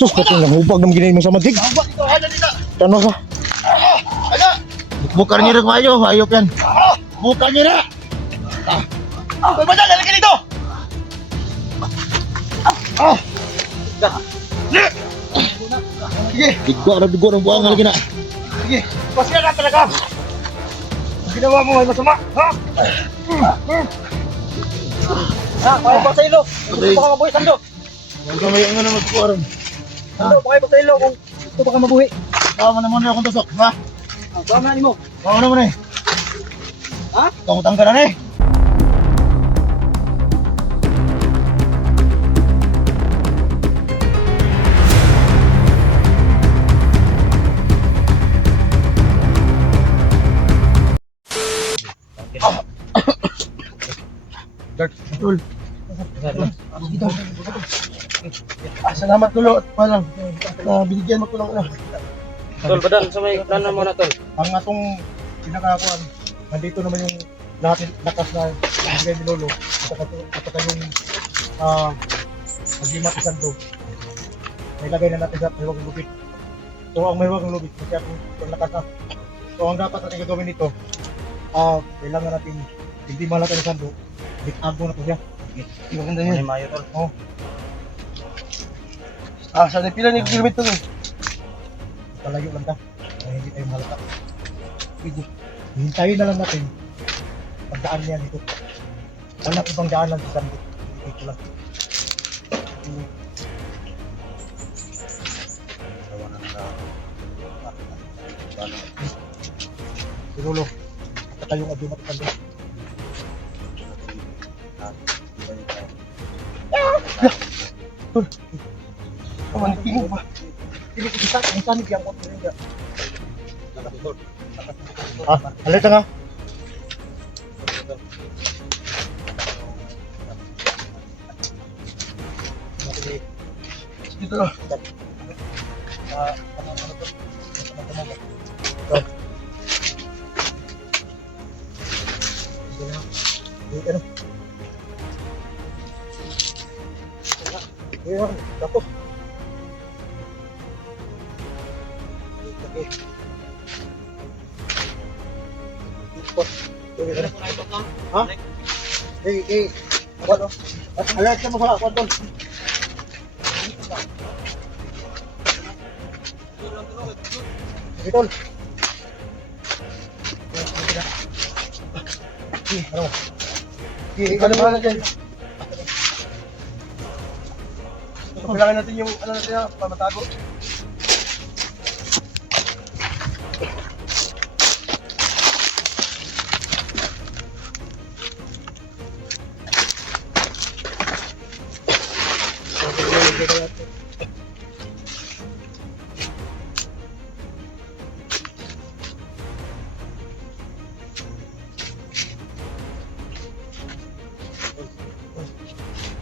Sus, pati lang hubag ng ginahin mo sa madig. Tano ka? Bukan niyo rin kayo, hayop yan. Bukan niyo na. Ay, madal, lalagyan dito. Sige. Bigo ng buang lagi na. Sige, pasya na talaga. Ginawa mo ay masama, ha? Ha, kaya pa sa ilo. Gusto ka mabuhi, Sando. May ano na magkuwaran. Sando, kaya pa sa ilo kung gusto ka mabuhi. Tama naman na akong tusok, ha? Baka na mo. Tama naman eh. Ha? Tangutang ka na eh. Tol. Salamat tulo at palang binigyan mo ko ng Tol, badan sa may plano mo na tol. ang atong pinakakuan. Nandito naman yung lahat ng lakas na binigay ni Lolo at saka yung mag-imat isang do. Nailagay na natin sa mahiwag ng lubid. So ang mahiwag ng lubid kasi ang lakas na. So ang dapat natin gagawin nito, kailangan natin hindi malata ng sando. Bitago na to siya. Maganda Ano yan. yung mayo tol? Oh. Sa pila ni kilometro to. Palayo lang ta. Hindi tayo malata. Sige. Hintayin na lang natin. Pagdaan niya dito. Wala ibang daan lang sa sando. Dito lang. Sinulo. At tayong adi matikando. Tol. Awan tingog ba? Dili ko kita ang sanig yang ko rin. Alita nga. Dito lang. Ano? Ayan, tapos. Ha? Ano? Alat ka mo sa kwadon. Sige, tol. Ano? Sige, ikaw naman na dyan. Kailangan natin yung ano natin na pamatago.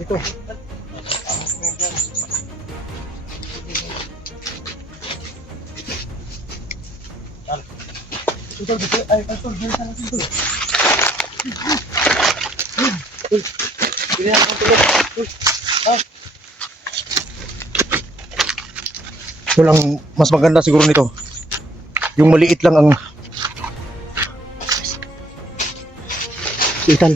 Ito. Ito dito ay pastor dito sa natin dito. Dili na ako tulog. Ito lang, mas maganda siguro nito. Yung maliit lang ang si Ital.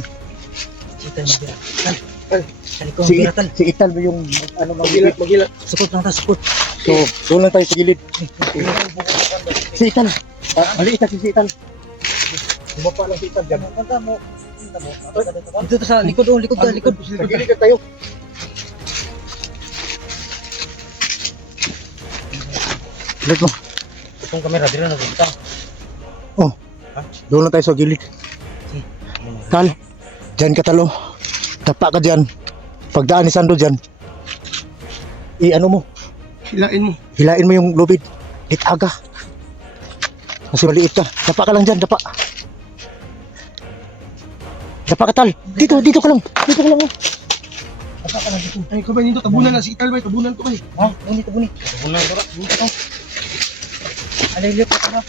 Si Ital ba yung ano Magilat. Sukot lang ta, sukot. So, doon lang tayo sa gilid. Si Ital. Maliit na si Ital. Bumapa lang si Ital dyan. Punta mo. Dito ta sa likod, oh, likod ka, likod. Nagili ka tayo. Gilid mo. Itong kamera dito na dito. Oh. Doon lang tayo sa gilid. Tal, dyan ka talo. Tapa ka dyan. Pagdaan ni Sando dyan. I-ano mo. Hilain mo yung lubid. Itaga. Kasi maliit ka. Dapa ka lang dyan, dapa. Dapa ka, Tal. Dito ka lang. Dito ka lang. Dapa ka lang dito. Ay, kabay nito. Tabunan na si Ital ba? Tabunan ko ba? Ha? Buni, buni. Buni ko ra. Dito ka. Alilip ka na.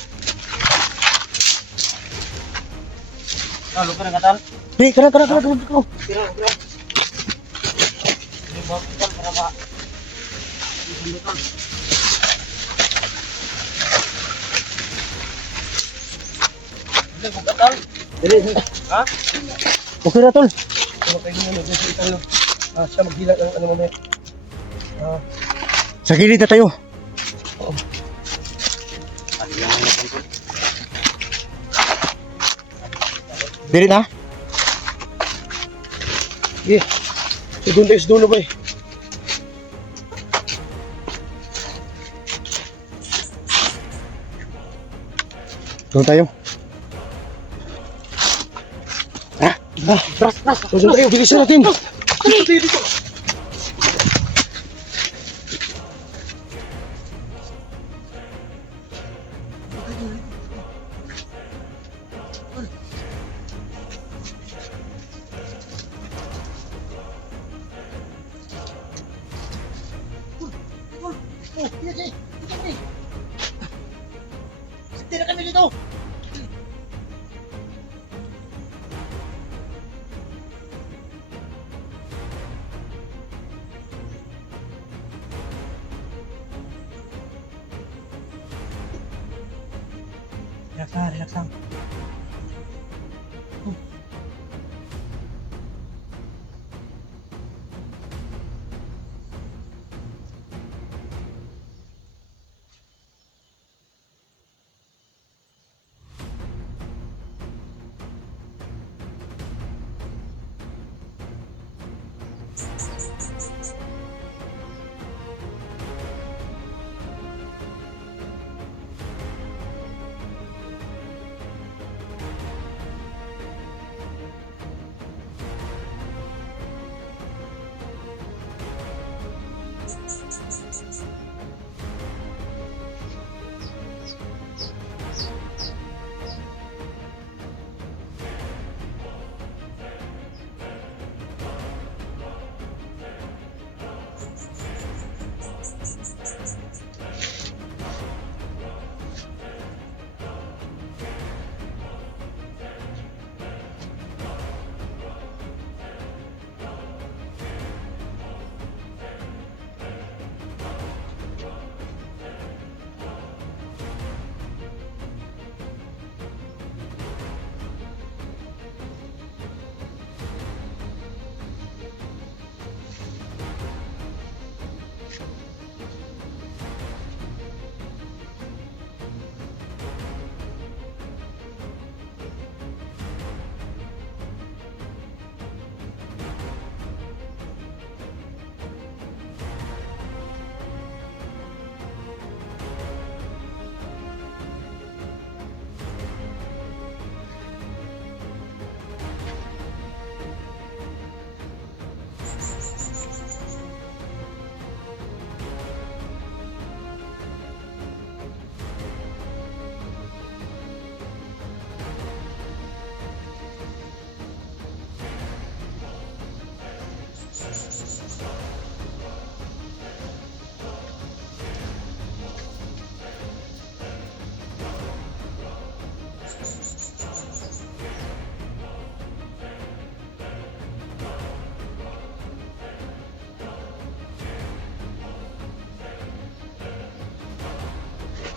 Halo ka na katal. Hey, kana. Tira, tira. Ini bawa kita para Ha? Okay na, tol. Siya maghila ng ano mamaya. Sa gilid na tayo. Dili na? Sige. Doon tayo sa dulo ba eh. Doon tayo. Doon tayo, bilisan natin. Hindi na kami dito. Relax lang, relax lang.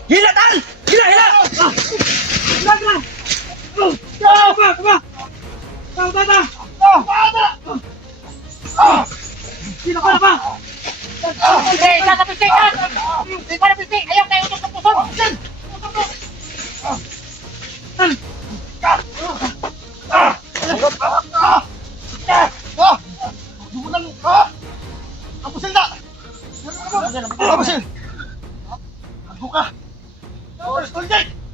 Hila, Tal! Hila, hila! Hila, hila! Sino ka na ba? Hindi, kakapisik ka! Kakapisik! Ayaw kayo ng kapusok! Dugunan ka! Kapusin na! Kapusin! Ako ka!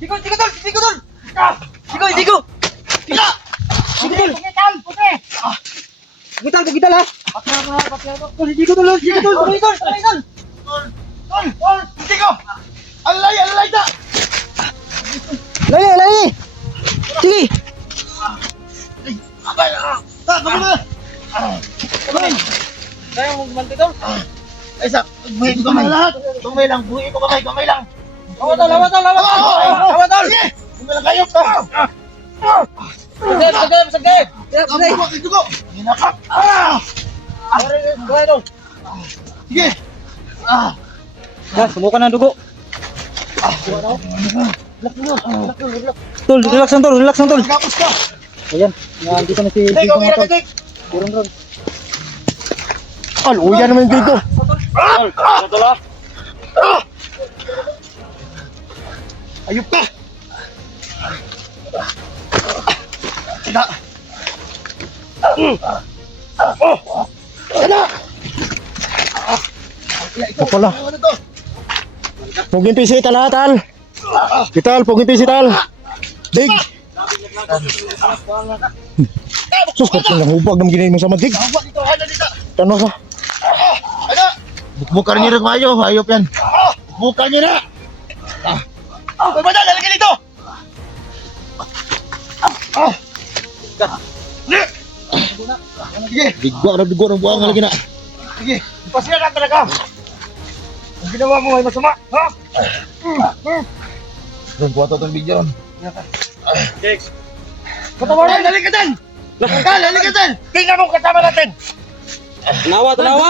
Digo, digo, tol! Digo, tol! Digo, digo! Hila! Puti! Puti! Bugital, bugital ha. Digo, tol! Digo, tol! Tuloy, tol! Tuloy, tol! Tol! Tol! Digo! Alalay! Alalay na! Lali, lali. Sige. Abay! Kamo na! Kaya mo gumanti tol. Ay, sa buhay ko kamay lahat! Kamay lang! Buhay ko kamay! Kamay lang! Lawa tol, lawa tol, lawa tol. Lawa tol. Sige! Kamay lang kayo! Sagip, sagip, sagip. Dugo! Dugo! Hinakap! Ah! Kaya tol. Sige! Ah! Ya, sumukan ng dugo. Tol, relax lang tol, relax lang tol. Tapos ka. Ayan, nandito na si Jake, Jigo okay mga na ka, tol. Jake. Turun ron. Luya naman dito. Tol, tol ah. Ayup ka. Ina. Ina. Ito pala. Ano to? Puging PC tal. Kital, puging PC tal. Dig. Sus, kasi nahubag ng ginahin mo sa madig. Awa dito, ano dito? Tanong sa. Ano? Bukbukan niyo rin kayo, hayop yan. Bukan niyo na. Ay, ba na? Lalagyan dito. Sige, Bigwa ng buwang lagi na. sige. Ipasya na talaga. Ang ginawa mo ay masama. Ha? Doon, kuha to itong video. Patawaran, lalikatan! Lalikatan! Tingnan mo kasama natin! Tanawa, tanawa.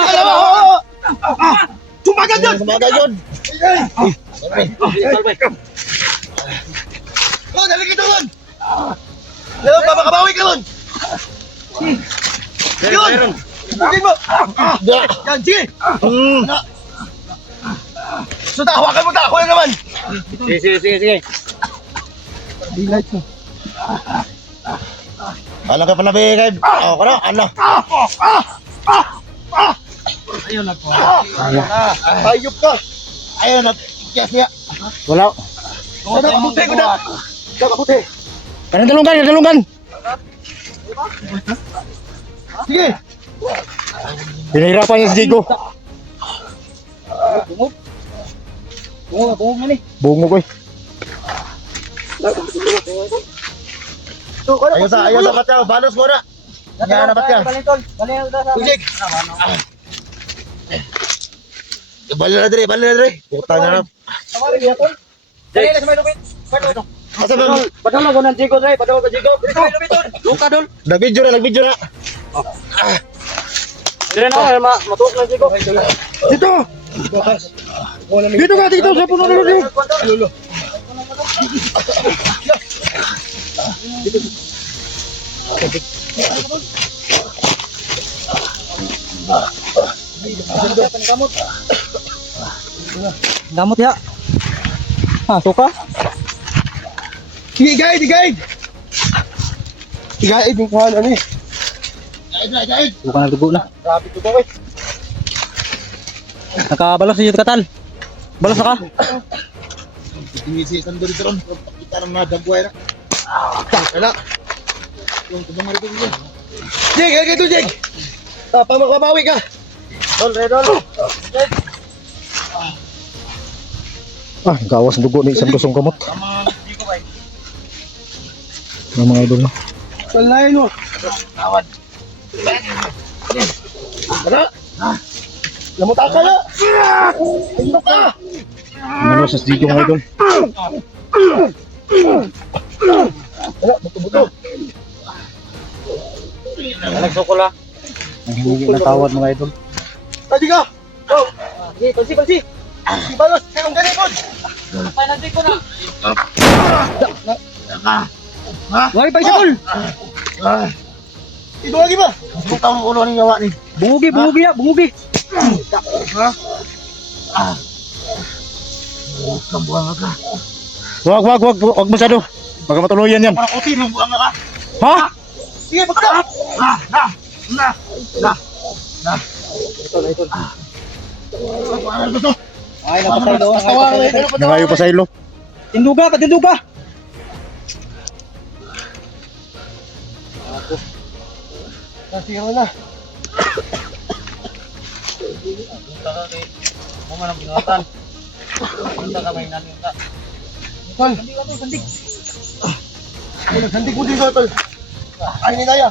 Sumagal doon! Sumagal yun. Oh, lalikatan doon! Yan, papakabawi ka doon! Yun! Bukin mo! Yan, sige! So, hawakan mo ta! Ako na naman! Sige. Daylight mo. Alam ka pala, Bigay. O, kano? Ano? Ayun na po. Ayop ka! Ayun, kiyas niya. Wala. Kakaputi ko na! Kakaputi! Kanang dalungan. Sige! Pinahirapan niya si Jigo. Bungog na ni. Bungog ko eh. Ayun sa batya, balos mo na! Yan na batya! Balik tol. Balik na sa. Ujik! Balik na dire! Putang na na! Tawari niya tol. Dali na sa may lupit. Asa ba? Padala ko ng Jigo dre, padala ko Jigo. Dito may lupit tol. Luka dol. Nag-video na. Dire na matuok ng Jigo. Dito! Dito ka, dito! Sa puno na rin. Gamot ya. Suka? Sige, guide! Guide yung kuhan, ano eh? Guide! Suka na dugo na. Grabe ito ba, eh? Nakabalos si Katal. Balos ka? Hindi si Sandor dito ron. Kita ng mga dagway na. Wala. Yung tubang marito dito. Jig, halika ito, Jig! Pamakabawi ka! Dol! Gawas ng dugo ni isang dosong kamot. Ng mga idol na. Salayin mo! Tawad! Tara! Lamutan ka na! Ayun ka! Ano sa Jigo mga idol? Wala, buto-buto! Nagsukula. Ang hindi na tawad mga idol. Tadi ka! Oh! Pansi! Balos! Sayang ganipon! Panantig ko na. Wari pa isa tol! Ito lagi ba? Bukang ulo ng yawa ni. Bungugi ya, bungugi. Kambuang ka. Wag masyado. Baka matuluyan yan. Parang kuti ng buang ka. Ha? Sige, pagka! Na! Ay, napasaylo. Nangayo pa sa ilo. Tinduga. Nasiro na. Mo man ang binatan. Punta ka may nanin ka. Tol! Sandig mo dito, tol. Ay, ni Naya.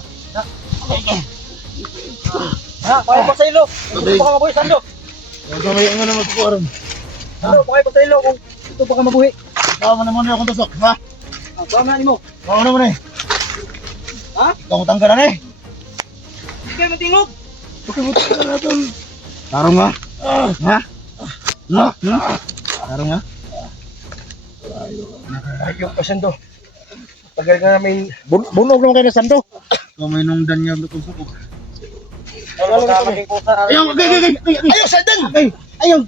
Ha, pakay pa sa ilo. Ito pa ka mabuhi, Sando. May ano naman ko aron. Sando, pakay pa sa ilo kung ito pa ka mabuhi. Tama naman akong tusok, ha? Baka na mo. Tama naman eh. Ha? Ikaw utang ka na eh. Hindi kayo matingog. Bakit mo ka na, tol? Tarong nga. Ha? Araw nga. Ayun pa sando. Tagal nga namin. Bunog naman kayo na sando. Kamay nung danyan na kung suko. Ayaw, ayaw, sandan! Ayaw!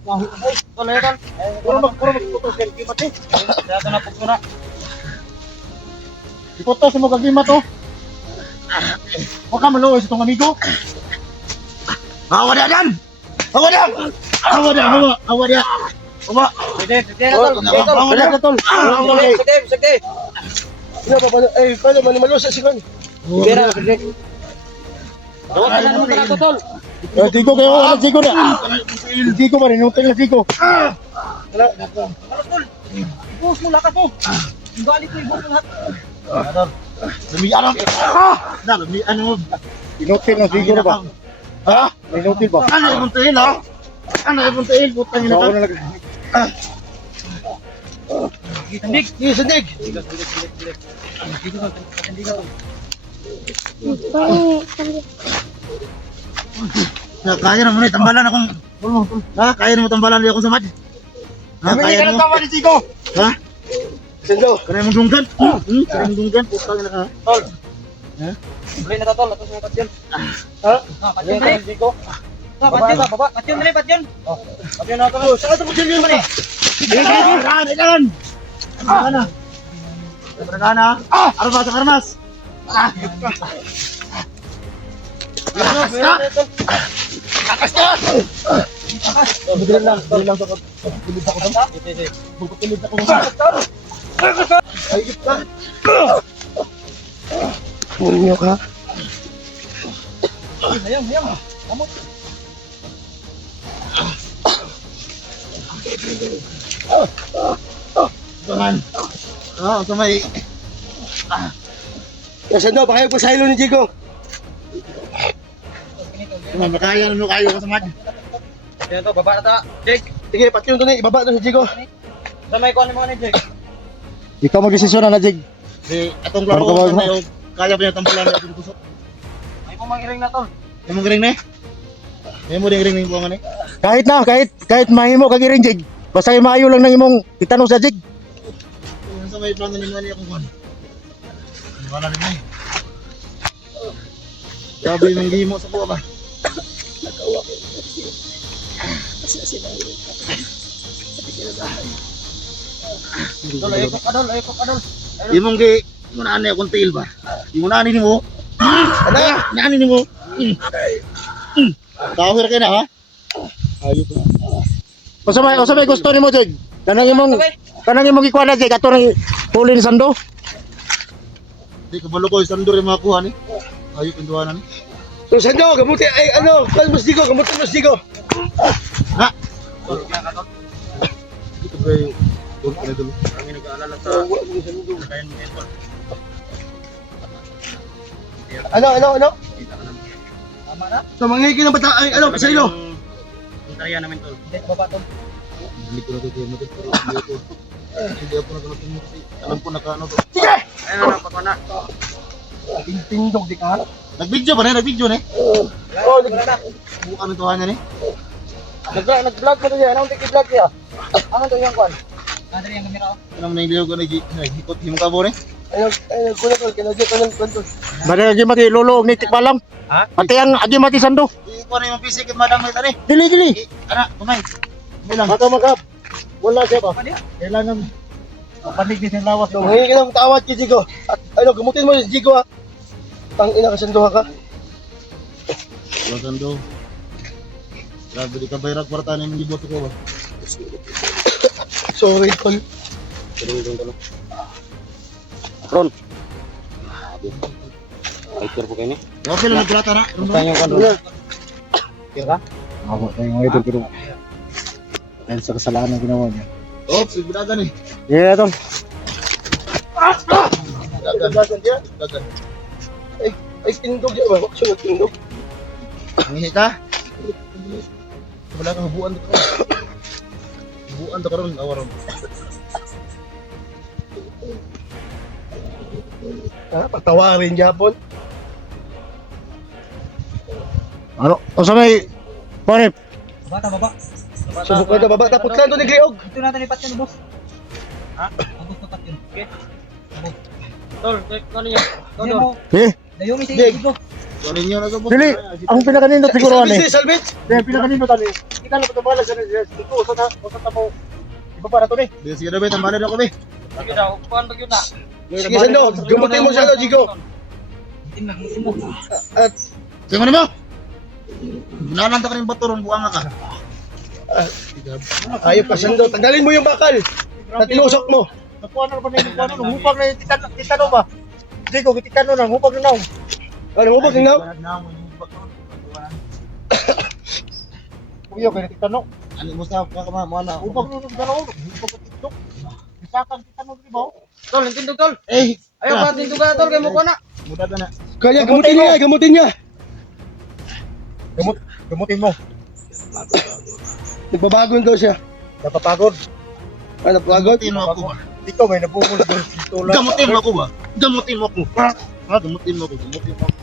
Puro magputos yan, kimat eh. Dito na po na. Iputos mo kagimat oh. Huwag ka maluoy sa itong amigo. Awa na yan! Awa na! Awa na! Awa na! Awa! Sige na tol. Awa na tol! Sige. Ano pa paano? Ay, paano manimalos sa sikan? Sige na. Wala na naman na tol. Zigo kayo, ano Zigo na? Zigo pa rin, yung tingnan Zigo. Wala. Ibus mo lakas mo. Balik ko ibus mo lahat. Lumiyan ang... Lumiyan mo. Inutil ng Zigo na ba? Ha? Inutil ba? Ano yung puntahin ha? Ano yung puntahin? Putang ina ka. Sandig. Sandig! Kaya naman eh, tambalan akong... Ha? Kaya naman tambalan niya akong samad? Ha? Kaya naman? Kaya naman Zigo! Ha? Sendo! Kaya mong dunggan? Kaya mong dunggan? Putang ina ka. Tol. Balik na tol. Atos mo patyon. Ha? Patyon dali. Zigo? Patyon baba. Patyon dali patyon. Patyon na tol. Saan ito mo dyan yun man eh? Kailangan! Kailangan! Armas! Armas! Lakas ka! Bigyan lang sa pagpilid ako doon. Pagpilid ako doon. Ayip ka! Punyo ka? Hayang. Kamot. Tangan. Sa may... Kasi no, baka yung pasahilo ni Jigo. Makaya na kayo ko sa mad. Yan to, baba na ta. Jake. Sige, pati yung tunay, ibaba na si Jigo. Sa may kuha ni mga ni Jake. Ikaw mag-desisyon na Jig. Di, atong Baru klaro ka ko ba- na kaya pa niya tampulan na itong kusok. May pumangiring na tol. Yung mga ring na eh? Yung mo ring na yung buwangan eh? Kahit mahimo kag iring Jig. Basta yung maayo lang ng imong itanong sa Jig. Yung sa may plano ni Mani akong kuhan. Wala rin na eh. Grabe yung gimo sa buwa ba? Tol, ayok ka dol. Imong gi muna ani akong tail ba? Imong na ani nimo. Ano? Nani nimo? Kawir ka na ha? Ayop na. O sa may gusto nimo Jig. Kanang imong ikuha na Jig ato nang huli ni Sando. Di ka balo ko isang dure makuha ni. Ayop ang duwanan. So Sando, gamuti ay ano, kalmas digo, gamuti mas digo. Ha? Ito ba yung doon ka na doon? Kami nag-aalala sa kayan mo ito. Ano? Tama na? So mangingin ng bata, ay ano, sa ilo? Yung karya namin tol. Hindi, baba tol. Hindi ko na ito kayo matin. Hindi ako nakalapin mo kasi alam ko naka ano to. Ayun na, pagwa na. Tindog di ka. Nag-video ba na? Nag-video na? Oo, bukan ito kanya ni. Nag-vlog ko to siya. Anong tiki-vlog siya? Anong to yung kwan? Nadali yung kamera ko. Ano mo na yung liyaw ko nag-hikot. Himong ka mo ni? Ayun, kuna tol, kinagyan ko ng kwento. Bali agi mati lolo ni tikbalang. Ha? Pati ang agi mati Sando. Ikuha na yung PC kay Madam Mayta ni. Dili. Ana, kumay. Bilang. Maka magap. Wala siya ba? Kailangan panig din ng lawas. So, ngayon ka ng tawad kay Jigo. At ano, gamutin mo si Jigo ha. Tang ina ka sanduha ka. Wasando. Grabe di ka bayrak kwarta na yung libot ko ba? Sorry, tol. Ron. Ay, po kayo ni. Okay lang nagplata na. Saan yung kwan? Ako tayo mga idol pero dahil sa kasalanan ng ginawa niya. Oops, siguradan eh. Yeah, tol. Dagan dia. Dagan. Ay, tindog dia ba? Sunod tindog. Ngihi ka? Wala kang hubuan dito. Hubuan to karon awaron. Ha, patawarin Japon. Ano? O sa may Panip. Baba. Subukan ka baba tapos lang to ni Griog. Ito natin ipat yun, boss. Ha? Boss, tapat yun. Okay. Tol, ano yan? Tol, Eh, dayo mi si Big. Jigo. dili. Ang pinakanindot siguro ani. Salvage, salvage. Dahil pinakanindot ani. Kita na patumala sa dito sa tamo. Iba para to ni. Sige na ba, tambalan ako ba? Sige daw, kuhan ba yun na? Sige Sando, gumutin mo siya Jigo. Mutin mo. At Sige mo. Nananta ka rin bato ron buwanga ka. ayop ka Sando, tanggalin mo yung bakal. At tinusok mo. Nakuha na ba na yung ano, hupag na yung titano ba? Hindi ko, titano na, hupag na naong. Ano mo ba tingnan? Kuya, kaya titano. Ano mo sa kakama Hupag na yung gano'n, hupag na titok. Isakang titano, di ba? Tol, intindog tol. Eh, Ayaw ka tindog ka tol, kay mo ko na. Muda na. kaya gamutin niya, gamutin niya. Gamutin mo. Nagbabagon daw siya. Napapagod. Ano, pagod? Dito may nabukol doon dito lang. Gamutin mo ako ba? Gamutin mo ako. Ha? Gamutin mo ako, gamutin mo ako.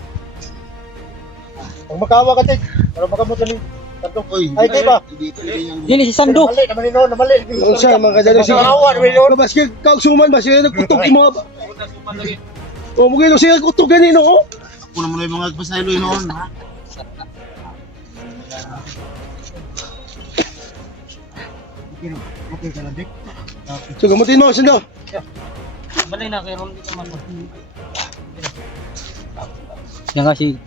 Pag makawa ka, Tig. Para makamot ka ni Sando. Oy, Ay, di ba? Dili si Sando. Namali. Ano siya, mga kadalo siya. Nakawa, naman yun. Maski kaugsuman ba siya nagkutok yung mga... O, mugin siya nagkutok ganino, oh. Ako naman yung mga pasaylo yun noon. Okay ka lang, Dik. So, gamutin mo, Sando. Balay na, kay Ron dito man. Yan nga si